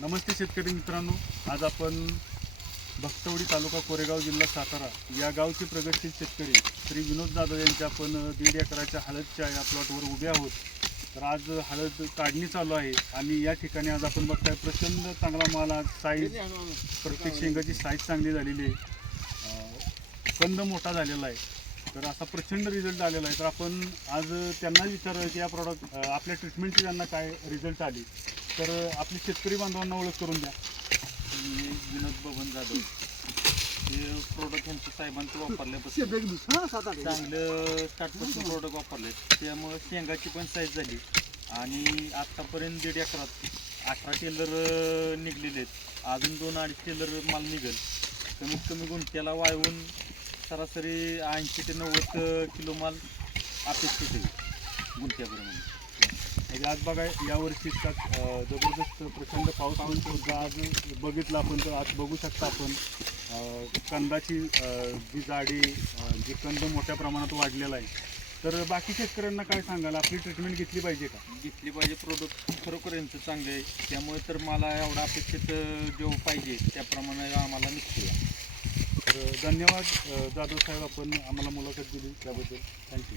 नमस्ते शेतकरी मित्रांनो. आज आपण भक्तवडी तालुका कोरेगाव जिल्हा सातारा या गावचे प्रगतशील शेतकरी श्री विनोद जाधव यांच्या आपण दीड एकराच्या हळदच्या या प्लॉटवर उभे आहोत. तर आज हळद काढणी चालू आहे आणि या ठिकाणी आज आपण बघताय प्रचंड चांगला माल आज साईज प्रत्येक शेंगाची साईज चांगली झालेली आहे. कंद मोठा झालेला आहे. तर असा प्रचंड रिझल्ट आलेला आहे. तर आपण आज त्यांना विचारूया की या प्रॉडक्ट आपल्या ट्रीटमेंटची त्यांना काय रिझल्ट आली? तर आपली शेतकरी बांधवांना ओळख करून द्या. मी विनोद बबन जाधव. हे प्रोडक्ट ह्यांचं साहेबांचं वापरल्यापासून चांगलं स्टार्टपासून प्रोडक्ट वापरले त्यामुळं शेंगाची पण साईज झाली. आणि आत्तापर्यंत दीड एकरात अठरा टेलर निघलेले आहेत. अजून दोन अडीच टेलर माल निघेल. कमीत कमी गुंठ्याला वाळवून सरासरी ऐंशी ते नव्वद किलो माल अपेक्षित आहे. गुंठ्याप्रमाणे. म्हणजे आज बघा यावर्षी जबरदस्त प्रचंड पाऊस होऊन सुद्धा आज बघितलं आपण तर आज बघू शकता आपण. कंदाची जी जाडी जी कंद मोठ्या प्रमाणात वाढलेला आहे. तर बाकी शेतकऱ्यांना काय सांगाल? आपली ट्रीटमेंट घेतली पाहिजे का? घेतली पाहिजे प्रोडक्ट खरोखर यांचं चांगले आहे. त्यामुळे तर मला एवढा अपेक्षित जो पाहिजे त्याप्रमाणे आम्हाला निघतो तर धन्यवाद जाधव साहेब आपण आम्हाला मुलाखत दिली त्याबद्दल. थँक्यू